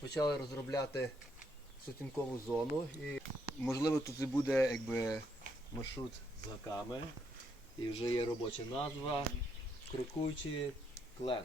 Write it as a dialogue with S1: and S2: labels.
S1: почали розробляти сутінкову зону. І можливо тут і буде якби маршрут з гаками. І вже є робоча назва Крокуючий клен.